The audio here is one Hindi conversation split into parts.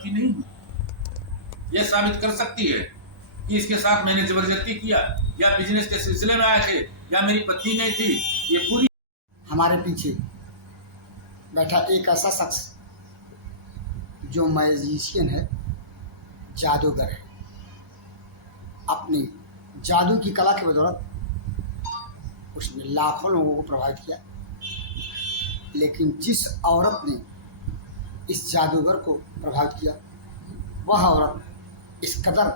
पति नहीं हूँ। यह साबित कर सकती है कि इसके साथ मैंने जबरदस्ती किया या बिजनेस के सिलसिले में आए थे या मेरी पत्नी नहीं थी। ये पूरी हमारे पीछे बैठा एक ऐसा शख्स जो मैजिशियन है, जादूगर है। अपनी जादू की कला की बदौलत उसने लाखों लोगों को प्रभावित किया। लेकिन जिस औरत ने इस जादूगर को प्रभावित किया, वह औरत इस कदर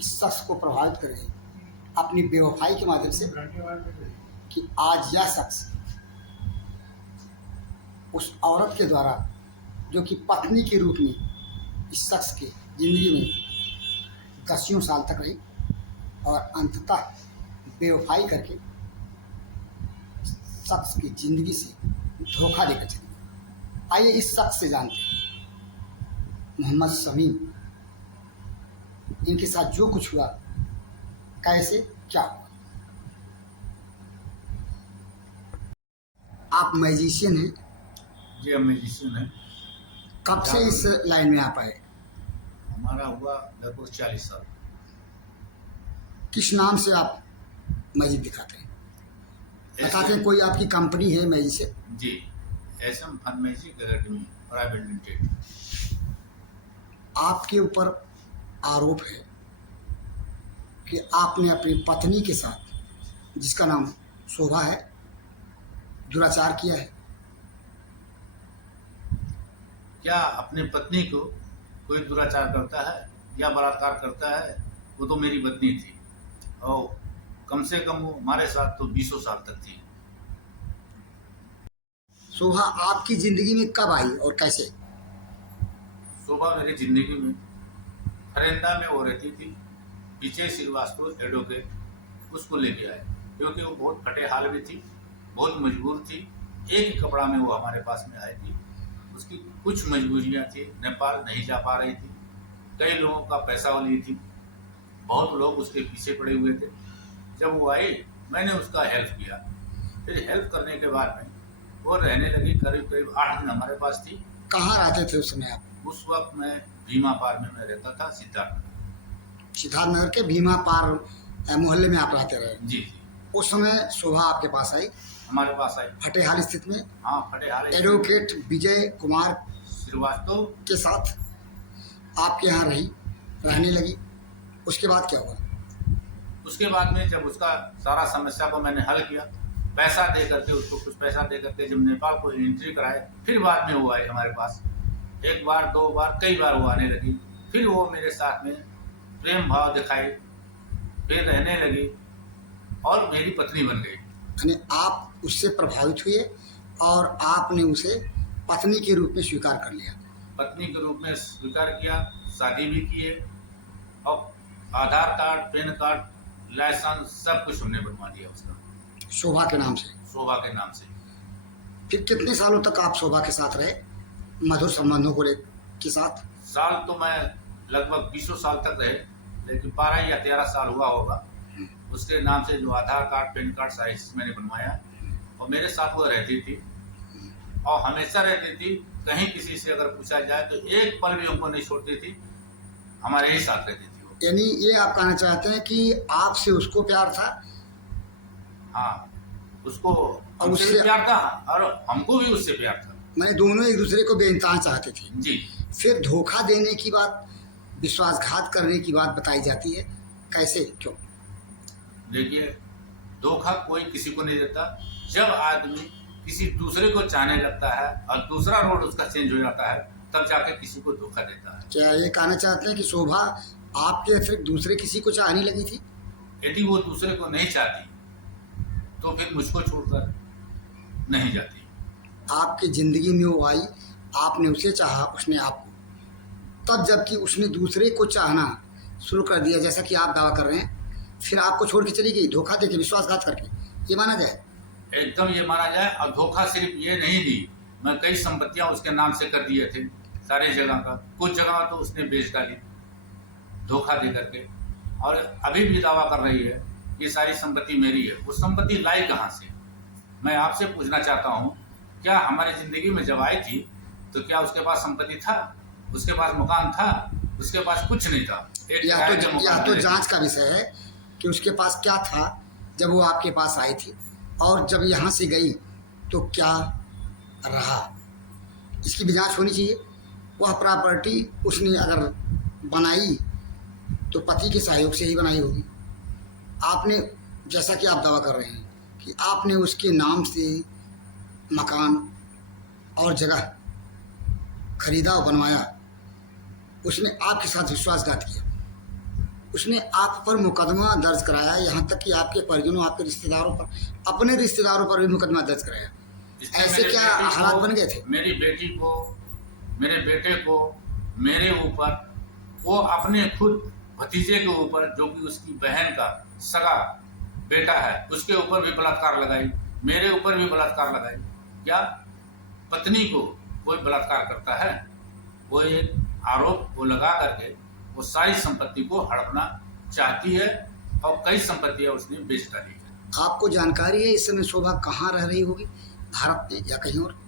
इस शख्स को प्रभावित कर गई अपनी बेवफाई के माध्यम से कि आज यह शख्स उस औरत के द्वारा, जो कि पत्नी के रूप में इस शख्स के ज़िंदगी में दसियों साल तक रही और अंततः बेवफाई करके शख्स की ज़िंदगी से धोखा देकर चली गई। आइए इस शख्स से जानते हैं, मोहम्मद शमीम, इनके साथ जो कुछ हुआ, कैसे क्या हुआ। आप मैजिशियन हैं? जी, हम म्यूजिशियन हैं। कब से इस लाइन में आप आए? हमारा हुआ लगभग 40 साल। किस नाम से आप मैजिक दिखाते हैं? बताते हैं कोई आपकी कंपनी है मैजिक से? जी, SM fun magic academy private limited. आपके ऊपर आरोप है कि आपने अपनी पत्नी के साथ, जिसका नाम शोभा है, दुराचार किया है। क्या अपनी पत्नी को कोई दुराचार करता है या बलात्कार करता है? वो तो मेरी पत्नी थी और कम से कम वो हमारे साथ तो 20 साल तक थी। शोभा आपकी ज़िंदगी में कब आई और कैसे? शोभा मेरी जिंदगी में फरेंदा में वो रहती थी, विजय श्रीवास्तव एडवोकेट उसको लेके आए, क्योंकि वो बहुत फटे हाल में थी, बहुत मजबूर थी। एक ही कपड़ा में वो हमारे पास में आई थी। उसकी कुछ मजबूरियां थी, नेपाल नहीं जा पा रही थी, कई लोगों का पैसा वो ली थी, बहुत लोग उसके पीछे पड़े हुए थे। जब वो आई, मैंने उसका हेल्प किया। फिर हेल्प करने के बाद में वो रहने लगी, करीब करीब 8 दिन हमारे पास थी। कहाँ रहते थे उस समय आप? उस वक्त मैं भीमा पार में मैं रहता था, सिद्धार्थ नगर के भीमा पार मोहल्ले में आप रहते रहे? जी जी। उस समय शोभा आपके पास आई, हमारे पास आई। फटेहाल स्थिति में। हाँ, फटेहाल एडवोकेट विजय कुमार श्रीवास्तव के साथ आपके यहाँ रहने लगी। उसके बाद क्या हुआ? उसके बाद में जब उसका सारा समस्या को मैंने हल किया, पैसा दे करके उसको कुछ पैसा दे करके जब नेपाल को एंट्री कराए, फिर बाद में वो आए हमारे पास। एक बार, 2 बार, कई बार वो आने लगी। फिर वो मेरे साथ में प्रेम भाव दिखाई, फिर रहने लगी और मेरी पत्नी बन गई। यानी आप उससे प्रभावित हुए और आपने उसे पत्नी के रूप में स्वीकार कर लिया? पत्नी के रूप में स्वीकार किया, शादी भी किए और आधार कार्ड, पैन कार्ड, लाइसेंस सब कुछ हमने बनवा दिया उसका, शोभा के नाम से। शोभा के नाम से। फिर कितने सालों तक आप शोभा के साथ रहे, मधुर संबंधों को के साथ? साल तो मैं लगभग 20 साल तक रहे, लेकिन 12 या 13 साल हुआ होगा। उसके नाम से जो आधार कार्ड, पैन कार्ड सारी चीज मैंने बनवाया और मेरे साथ वो रहती थी और हमेशा रहती थी। कहीं किसी से अगर पूछा जाए तो एक पल भी हमको नहीं छोड़ती थी, हमारे ही साथ रहती थी वो। यानी ये आप कहना चाहते हैं कि आपसे उसको प्यार था? हाँ, उसको हमसे भी प्यार था और हमको भी उससे प्यार था। मैंने दोनों एक दूसरे को बेइंतहा चाहते थे। जी। फिर धोखा देने की बात, विश्वासघात करने की बात बताई जाती है, कैसे, क्यों? देखिए, धोखा कोई किसी को नहीं देता। जब आदमी किसी दूसरे को चाहने लगता है और दूसरा रोड उसका चेंज हो जाता है, तब जाके किसी को धोखा देता है। क्या ये कहना चाहते हैं कि शोभा आपके सिर्फ दूसरे किसी को चाहने लगी थी? यदि वो दूसरे को नहीं चाहती तो फिर मुझको छोड़कर नहीं जाती। आपकी ज़िंदगी में वो आई, आपने उसे चाहा, उसने आपको, तब जबकि उसने दूसरे को चाहना शुरू कर दिया, जैसा कि आप दावा कर रहे हैं, फिर आपको छोड़ के चली गई धोखा देके, विश्वासघात करके, ये माना जाए? एकदम ये माना जाए। और धोखा सिर्फ ये नहीं दी, मैं कई संपत्तियां उसके नाम से कर दिए थे, सारे जगह का। कुछ जगह तो उसने बेच डाली धोखा दे करके, और अभी भी दावा कर रही है कि सारी संपत्ति मेरी है। वो संपत्ति लाई कहाँ से? मैं आपसे पूछना चाहता हूँ, क्या हमारी ज़िंदगी में जब आई थी तो क्या उसके पास संपत्ति था, उसके पास मकान था? उसके पास कुछ नहीं था। एक किराए के मकान या तो में जांच का विषय है कि उसके पास क्या था जब वो आपके पास आई थी, और जब यहाँ से गई तो क्या रहा, इसकी भी जांच होनी चाहिए। वह प्रॉपर्टी उसने अगर बनाई तो पति के सहयोग से ही बनाई होगी। आपने, जैसा कि आप दावा कर रहे हैं कि आपने उसके नाम से मकान और जगह खरीदा और बनवाया, उसने आपके साथ विश्वासघात किया, उसने आप पर मुकदमा दर्ज कराया, यहाँ तक कि आपके परिजनों, आपके रिश्तेदारों पर, अपने रिश्तेदारों पर भी मुकदमा दर्ज कराया। इसमें ऐसे मेरे क्या बेटे को, हालात बन गए थे? मेरी बेटी को, मेरे बेटे को, मेरे ऊपर, वो अपने खुद भतीजे के ऊपर, जो कि उसकी बहन का सगा बेटा है, उसके ऊपर भी बलात्कार लगाई, मेरे ऊपर भी बलात्कार लगाई। क्या पत्नी को कोई बलात्कार करता है? वो एक आरोप वो लगा करके वो सारी संपत्ति को हड़पना चाहती है, और कई संपत्तियां उसने बेच डाली है। आपको जानकारी है इस समय शोभा कहाँ रह रही होगी, भारत में या कहीं और?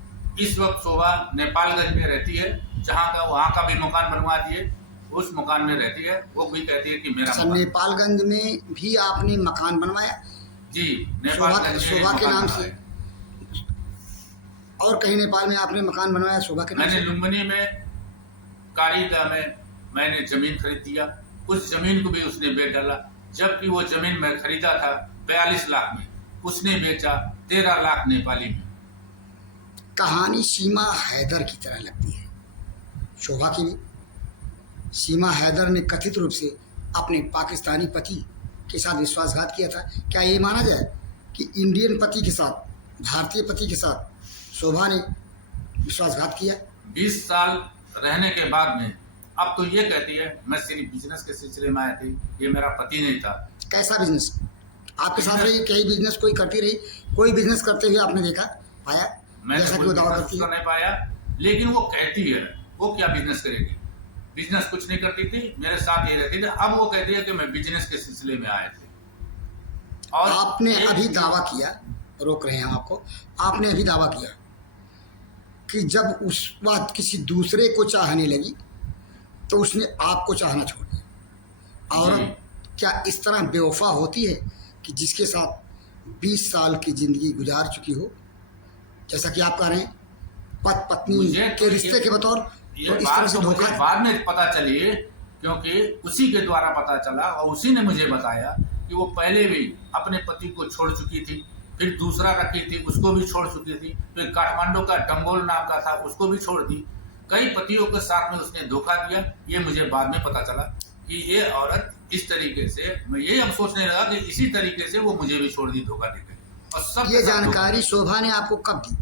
इस वक्त शोभा नेपालगंज में रहती है, जहाँ का वहाँ का भी मकान बनवा दिए, उस मकान में रहती है। वो भी कहती है कि मेरा अच्छा, मकान। नेपालगंज में भी आपने मकान बनवाया? जी, नेपालगंज में शोभा के मकान नाम बनवाया। से? और कहीं नेपाल में आपने मकान बनवाया शोभा के नाम मैंने से? लुम्बिनी में, कारीगा में मैंने जमीन खरीद दिया, उस जमीन को भी उसने बेच डाला, जबकि वो जमीन मैं खरीदा था 42 लाख में, उसने बेचा 13 लाख नेपाली में। कहानी सीमा हैदर की तरह लगती है शोभा की भी। सीमा हैदर ने कथित रूप से अपने पाकिस्तानी पति के साथ विश्वासघात किया था। क्या ये माना जाए कि इंडियन पति के साथ, भारतीय पति के साथ शोभा ने विश्वासघात किया? 20 साल रहने के बाद में अब तो ये कहती है मैं सिर्फ बिजनेस के सिलसिले में आई थी, ये मेरा पति नहीं था। कैसा बिजनेस आपके साथ रही? कई बिजनेस कोई करती रही, कोई बिजनेस करते हुए आपने देखा, पाया? मैंने जैसा कि कोई वो दावा बिजनेस करती उसका है। नहीं पाया, लेकिन वो कहती है वो क्या बिजनेस करेगी। बिजनेस कुछ नहीं करती थी, मेरे साथ ही रहती थी। अब वो कहती है कि मैं बिजनेस के सिलसिले में आए थे। और आपने अभी दावा किया, रोक रहे हैं हम आपको, आपने अभी दावा किया कि जब उस बात किसी दूसरे को चाहने लगी तो उसने आपको चाहना छोड़ दिया। और जी। क्या इस तरह बेवफा होती है कि जिसके साथ 20 साल की जिंदगी गुजार चुकी हो, जैसा कि आप कह रहे हैं पत्नी मुझे के रिश्ते के बतौर, ये तो इस बात तरह से तो मुझे धोखा? बाद में पता चली, क्योंकि उसी के द्वारा पता चला और उसी ने मुझे बताया कि वो पहले भी अपने पति को छोड़ चुकी थी, फिर दूसरा रखी थी, उसको भी छोड़ चुकी थी, फिर काठमांडू का डंगोल नाम का था, उसको भी छोड़ दी। कई पतियों के साथ में उसने धोखा दिया। ये मुझे बाद में पता चला कि ये औरत इस तरीके से, मैं ये अब सोचने लगा कि इसी तरीके से वो मुझे भी छोड़ दी धोखा देकर। और सब ये जानकारी शोभा ने आपको कब दी?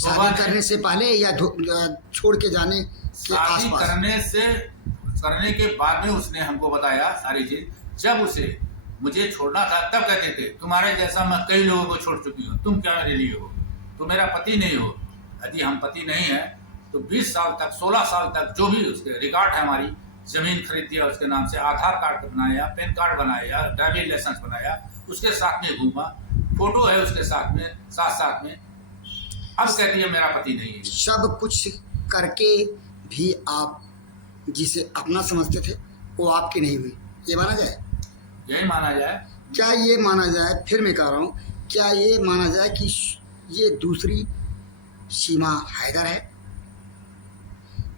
शोभा शादी ने- करने से पहले या छोड़ के जाने के शादी आसपास? करने के बाद में उसने हमको बताया सारी चीज। जब उसे मुझे छोड़ना था तब कहते थे तुम्हारे जैसा मैं कई लोगों को छोड़ चुकी हूँ, तुम क्या मेरे लिए हो, तुम मेरा पति नहीं हो। यदि हम पति नहीं है तो 20 साल तक, 16 साल तक जो भी उसके रिकॉर्ड है, हमारी जमीन खरीद दिया उसके नाम से, आधार कार्ड बनाया, पैन कार्ड बनाया, ड्राइविंग लाइसेंस बनाया, उसके साथ में घूमा, फोटो है उसके साथ में, साथ में। अब कहती है मेरा पति नहीं है। सब कुछ करके भी आप जिसे अपना समझते थे वो आपकी नहीं हुई, ये माना जाए? यही माना जाए। क्या ये माना जाए, फिर मैं कह रहा हूँ, क्या ये माना जाए कि ये दूसरी सीमा हैदर है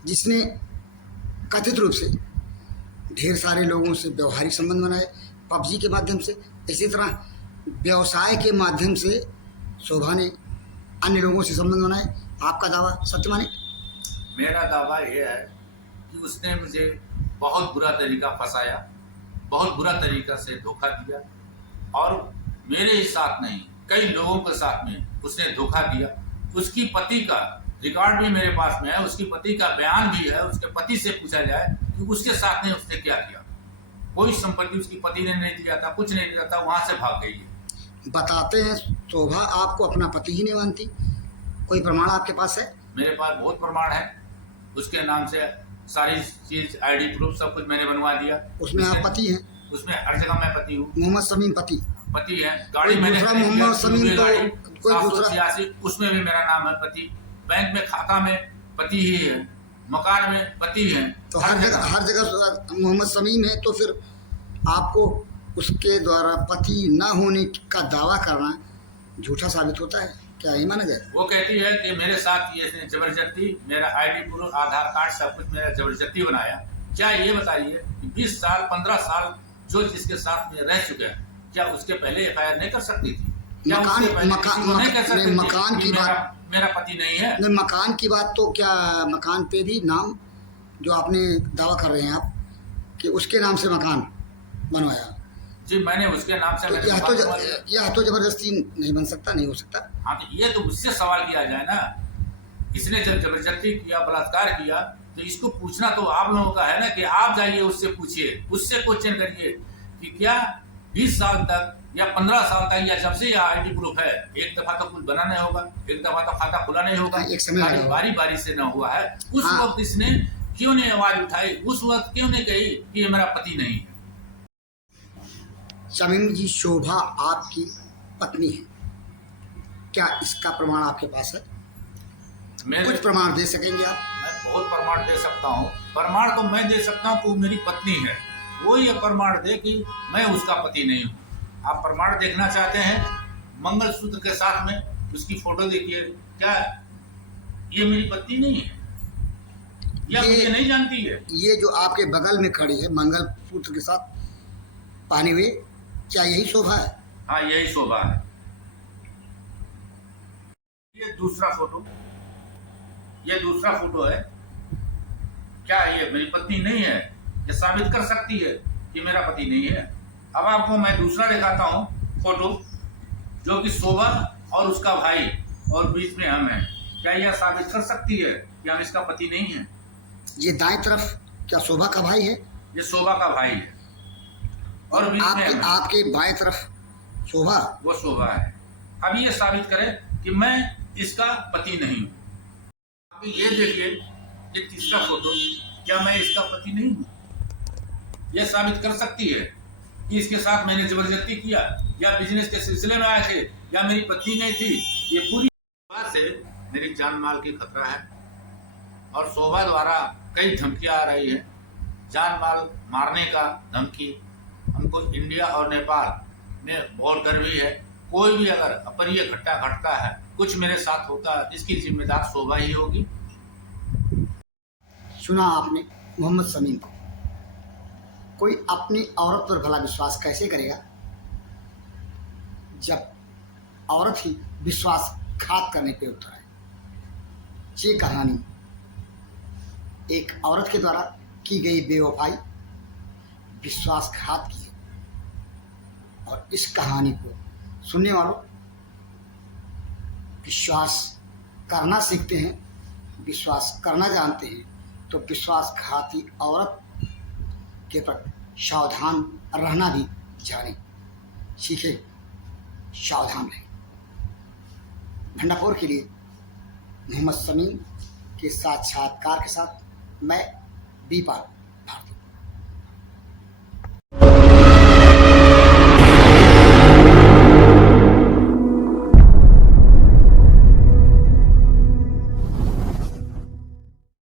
जिसने कथित रूप से ढेर सारे लोगों से व्यवहारिक संबंध बनाए पबजी के माध्यम से, इसी तरह व्यवसाय के माध्यम से शोभा ने अन्य लोगों से संबंध बनाए? आपका दावा सत्य माने? मेरा दावा यह है कि उसने मुझे बहुत बुरा तरीका फंसाया, बहुत बुरा तरीका से धोखा दिया, और मेरे ही साथ नहीं कई लोगों के साथ में उसने धोखा दिया। उसकी पति का रिकॉर्ड भी मेरे पास में है, उसकी पति का बयान भी है। उसके पति से पूछा जाए कि उसके साथ में उसने क्या किया। कोई संपत्ति उसकी पति ने नहीं दिया था, कुछ नहीं दिया था, वहां से भाग गई है। बताते हैं शोभा आपको अपना पति ही नहीं मानती। कोई प्रमाण आपके पास है? मेरे पास बहुत प्रमाण है, उसके नाम से सारी चीज, ID प्रूफ सब कुछ मैंने बनवा दिया। उसमें आप पति हैं? उसमें हर जगह मैं पति हूँ, मोहम्मद समीम पति? पति है। गाड़ी कोई मैंने दूसरा खरीदी है, मोहम्मद समीम तो गाड़ी कोई दूसरा? 786, उसमें भी मेरा नाम है पति। बैंक में खाता में पति ही है, मकान में पति है। तो हर जगह मोहम्मद शमीम है, तो फिर आपको उसके द्वारा पति न होने का दावा करना झूठा साबित होता है, क्या यही माना जाए? वो कहती है कि मेरे साथ ये इसने जबरदस्ती मेरा आईडी प्रूफ, आधार कार्ड सब कुछ मेरा जबरदस्ती बनाया। क्या ये बताइए कि 20 साल 15 साल जो जिसके साथ में रह चुके हैं, क्या उसके पहले FIR नहीं कर सकती थी? क्या उसके पहले किसी को नहीं कह सकती थी मकान कि की बात, मेरा पति नहीं है? नहीं, मकान की बात तो क्या मकान पे भी नाम जो आपने दावा कर रहे हैं आप कि उसके नाम से मकान बनवाया? जी, मैंने उसके नाम से तो मैंने यह तो जबरदस्ती नहीं बन सकता, नहीं हो सकता। हाँ, तो ये तो मुझसे सवाल किया जाए ना। इसने जब जबरदस्ती किया, बलात्कार किया, तो इसको पूछना तो आप लोगों का है ना कि आप जाइए उससे पूछिए, उससे क्वेश्चन करिए कि क्या 20 साल तक या 15 साल तक या जब से यह आईडी प्रूफ है, एक दफा तो कुछ बना नहीं होगा, एक दफा तो खाता खुला नहीं होगा, एक समय बारी बारी से ना हुआ है। उस हाँ। वक्त इसने क्यों नहीं आवाज उठाई? उस वक्त क्यों नहीं कही कि ये मेरा पति नहीं है? शमीम जी, शोभा आपकी पत्नी है, क्या इसका प्रमाण आपके पास है? कुछ प्रमाण दे सकेंगे आप? मैं बहुत प्रमाण दे सकता हूँ। प्रमाण तो मैं दे सकता हूँ कि वो मेरी पत्नी है, वो ये प्रमाण दे कि मैं उसका पति नहीं हूँ। आप प्रमाण देखना चाहते हैं? मंगलसूत्र के साथ में उसकी फोटो देखिए। क्या ये मेरी पत्नी नहीं है? या मुझे नहीं जानती है? ये जो आपके बगल में खड़ी है मंगलसूत्र के साथ पहने हुए, क्या यही शोभा है? हाँ, यही शोभा है। ये दूसरा फोटो है। क्या ये मेरी पत्नी नहीं है? ये साबित कर सकती है कि मेरा पति नहीं है। अब आपको मैं दूसरा दिखाता हूँ फोटो, जो कि शोभा और उसका भाई और बीच में हम हैं। क्या यह साबित कर सकती है कि हम इसका पति नहीं है? ये दाएं तरफ क्या शोभा का भाई है? ये शोभा का भाई है और बीच में आपके बाएं तरफ शोभा, वो शोभा है। अब ये साबित करे कि मैं इसका पति नहीं हूँ। अब ये देखिए, ये तीसरा फोटो, क्या मैं इसका पति नहीं हूँ? यह साबित कर सकती है कि इसके साथ मैंने जबरदस्ती किया, या बिजनेस के सिलसिले में आए थे, या मेरी पत्नी नहीं थी। ये पूरी बात से मेरी जान माल की खतरा है और शोभा द्वारा कई धमकियां आ रही है, जान माल मारने का धमकी। हमको इंडिया और नेपाल में बहुत डर भी है। कोई भी अगर अप्रिय घटना घटता है, कुछ मेरे साथ होता है, इसकी जिम्मेदार शोभा ही होगी। सुना आपने मोहम्मद शमीम को। कोई अपनी औरत पर भला विश्वास कैसे करेगा जब औरत ही विश्वासघात करने पे उतर है? ये कहानी एक औरत के द्वारा की गई बेवफाई, विश्वासघात की है। और इस कहानी को सुनने वालों विश्वास करना सीखते हैं, विश्वास करना जानते हैं, तो विश्वासघाती औरत के प्रति सावधान रहना भी जाने, सीखे, सावधान रहें। भंडापुर के लिए मोहम्मद शमीम के साक्षात्कार के साथ मैं बी पाल।